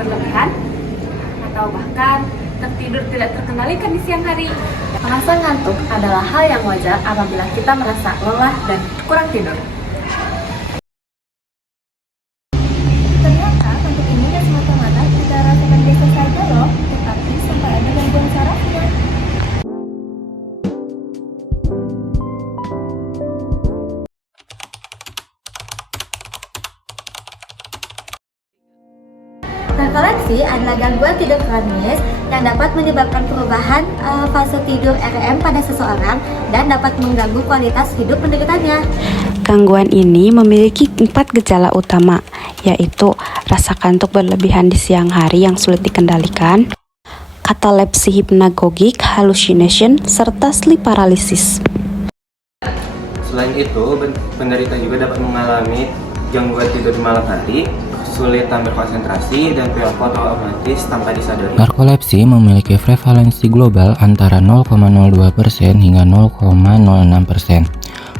berlebihan, atau bahkan tertidur tidak terkendalikan di siang hari. Merasa ngantuk adalah hal yang wajar apabila kita merasa lelah dan kurang tidur. Ternyata ngantuk ini tidak semata-mata kita rasakan biasa saja loh, tetapi sampai ada gangguan sarafnya. Narkolepsi adalah gangguan tidur kronis yang dapat menyebabkan perubahan fase tidur REM pada seseorang dan dapat mengganggu kualitas hidup penderitanya. Gangguan ini memiliki 4 gejala utama, yaitu rasa kantuk berlebihan di siang hari yang sulit dikendalikan, katalepsi hipnagogik, hallucination, serta sleep paralysis. Selain itu, penderita juga dapat mengalami gangguan tidur di malam hari, kesulitan berkonsentrasi, dan perilaku otomatis tanpa disadari. Narkolepsi memiliki prevalensi global antara 0,02% hingga 0,06%.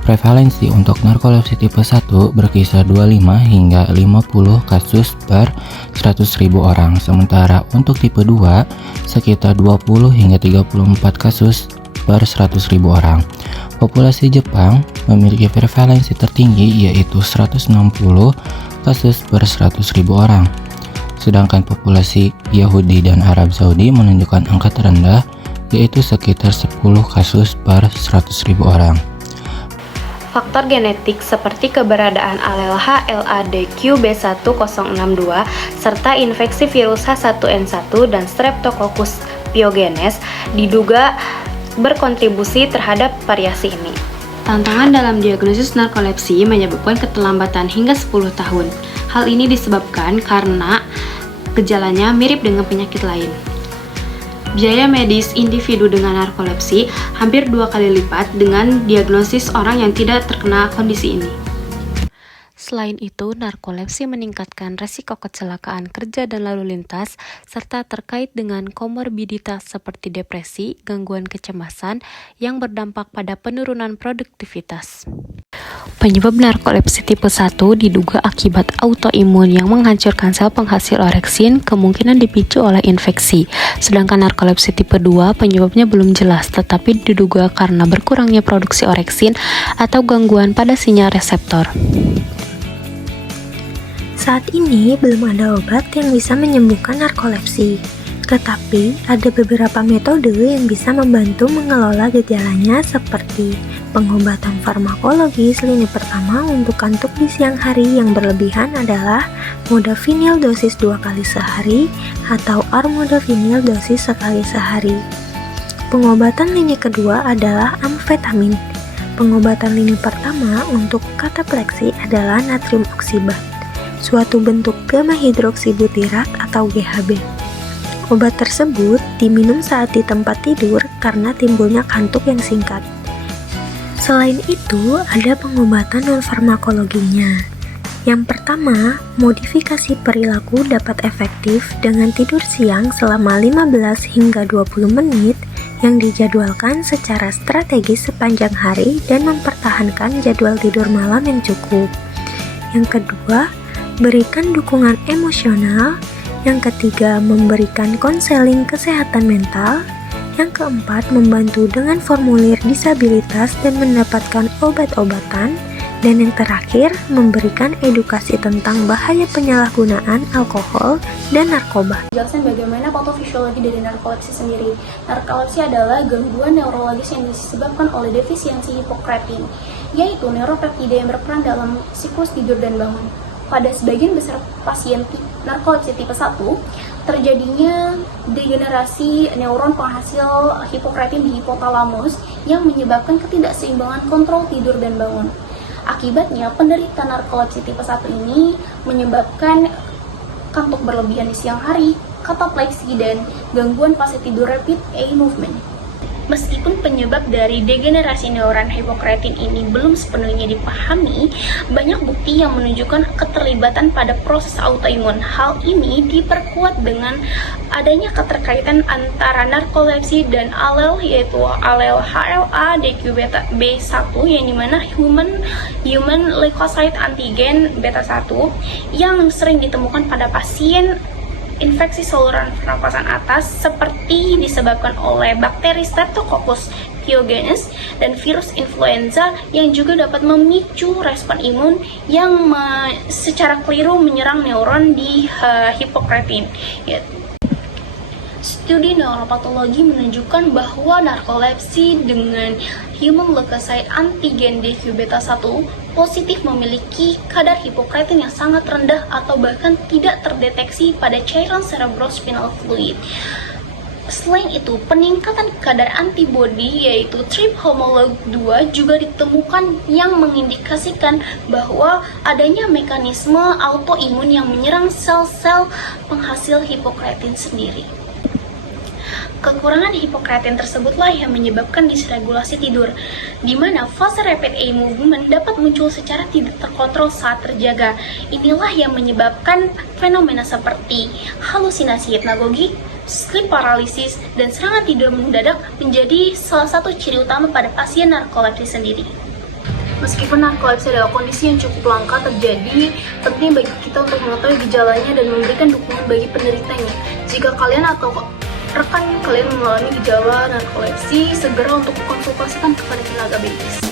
Prevalensi untuk narkolepsi tipe 1 berkisar 25 hingga 50 kasus per 100.000 orang, sementara untuk tipe 2 sekitar 20 hingga 34 kasus per 100.000 orang. Populasi Jepang memiliki prevalensi tertinggi yaitu 160 kasus per 100.000 orang. Sedangkan populasi Yahudi dan Arab Saudi menunjukkan angka terendah yaitu sekitar 10 kasus per 100.000 orang. Faktor genetik seperti keberadaan alel HLA-DQ-B1062 serta infeksi virus H1N1 dan Streptococcus pyogenes diduga berkontribusi terhadap variasi ini. Tantangan dalam diagnosis narkolepsi menyebabkan keterlambatan hingga 10 tahun. Hal ini disebabkan karena gejalanya mirip dengan penyakit lain. Biaya medis individu dengan narkolepsi hampir 2 kali lipat dengan diagnosis orang yang tidak terkena kondisi ini. Selain itu, narkolepsi meningkatkan resiko kecelakaan kerja dan lalu lintas, serta terkait dengan komorbiditas seperti depresi, gangguan kecemasan, yang berdampak pada penurunan produktivitas. Penyebab narkolepsi tipe 1 diduga akibat autoimun yang menghancurkan sel penghasil oreksin, kemungkinan dipicu oleh infeksi. Sedangkan narkolepsi tipe 2 penyebabnya belum jelas, tetapi diduga karena berkurangnya produksi oreksin atau gangguan pada sinyal reseptor. Saat ini belum ada obat yang bisa menyembuhkan narkolepsi, tetapi ada beberapa metode yang bisa membantu mengelola gejalanya seperti pengobatan farmakologis. Lini pertama untuk kantuk di siang hari yang berlebihan adalah modafinil dosis 2 kali sehari atau armodafinil dosis sekali sehari. Pengobatan lini kedua adalah amfetamin. Pengobatan lini pertama untuk katapleksi adalah natrium oksibat, suatu bentuk gamma hidroksibutirat atau GHB. Obat tersebut diminum saat di tempat tidur karena timbulnya kantuk yang singkat. Selain itu, ada pengobatan non-farmakologinya. Yang pertama, modifikasi perilaku dapat efektif dengan tidur siang selama 15 hingga 20 menit yang dijadwalkan secara strategis sepanjang hari dan mempertahankan jadwal tidur malam yang cukup. Yang kedua, berikan dukungan emosional. Yang ketiga, memberikan konseling kesehatan mental. Yang keempat, membantu dengan formulir disabilitas dan mendapatkan obat-obatan. Dan yang terakhir, memberikan edukasi tentang bahaya penyalahgunaan alkohol dan narkoba. Jelaskan bagaimana patofisiologi dari narkolepsi sendiri. Narkolepsi adalah gangguan neurologis yang disebabkan oleh defisiensi hipokreatin, yaitu neuropeptida yang berperan dalam siklus tidur dan bangun. Pada sebagian besar pasien narkolepsi tipe 1, terjadinya degenerasi neuron penghasil hipokreatin di hipotalamus yang menyebabkan ketidakseimbangan kontrol tidur dan bangun. Akibatnya, penderita narkolepsi tipe 1 ini menyebabkan kantuk berlebihan di siang hari, katapleksi, dan gangguan fase tidur rapid eye movement. Meskipun penyebab dari degenerasi neuron hipokreatin ini belum sepenuhnya dipahami, banyak bukti yang menunjukkan keterlibatan pada proses autoimun. Hal ini diperkuat dengan adanya keterkaitan antara narkolepsi dan alel, yaitu alel HLA-DQ-B1 yang dimana human leukocyte antigen beta 1 yang sering ditemukan pada pasien infeksi saluran pernapasan atas seperti disebabkan oleh bakteri Streptococcus pyogenes dan virus influenza yang juga dapat memicu respon imun yang secara keliru menyerang neuron di hipokretin. Studi neuropatologi menunjukkan bahwa narkolepsi dengan human leukocyte antigen DQ-beta 1 positif memiliki kadar hipokretin yang sangat rendah atau bahkan tidak terdeteksi pada cairan cerebrospinal fluid. Selain itu, peningkatan kadar antibodi yaitu TRP homolog 2 juga ditemukan yang mengindikasikan bahwa adanya mekanisme autoimun yang menyerang sel-sel penghasil hipokretin sendiri. Kekurangan hipokretin tersebutlah yang menyebabkan disregulasi tidur, di mana fase rapid eye movement dapat muncul secara tidak terkontrol saat terjaga. Inilah yang menyebabkan fenomena seperti halusinasi hipnagogik, sleep paralysis, dan serangan tidur mendadak menjadi salah satu ciri utama pada pasien narkolepsi sendiri. Meskipun narkolepsi adalah kondisi yang cukup langka terjadi, penting bagi kita untuk mengetahui gejalanya dan memberikan dukungan bagi penderitanya. Jika kalian atau rekan kalian mengalami gejala narkolepsi, segera untuk konsultasikan kepada tenaga medis.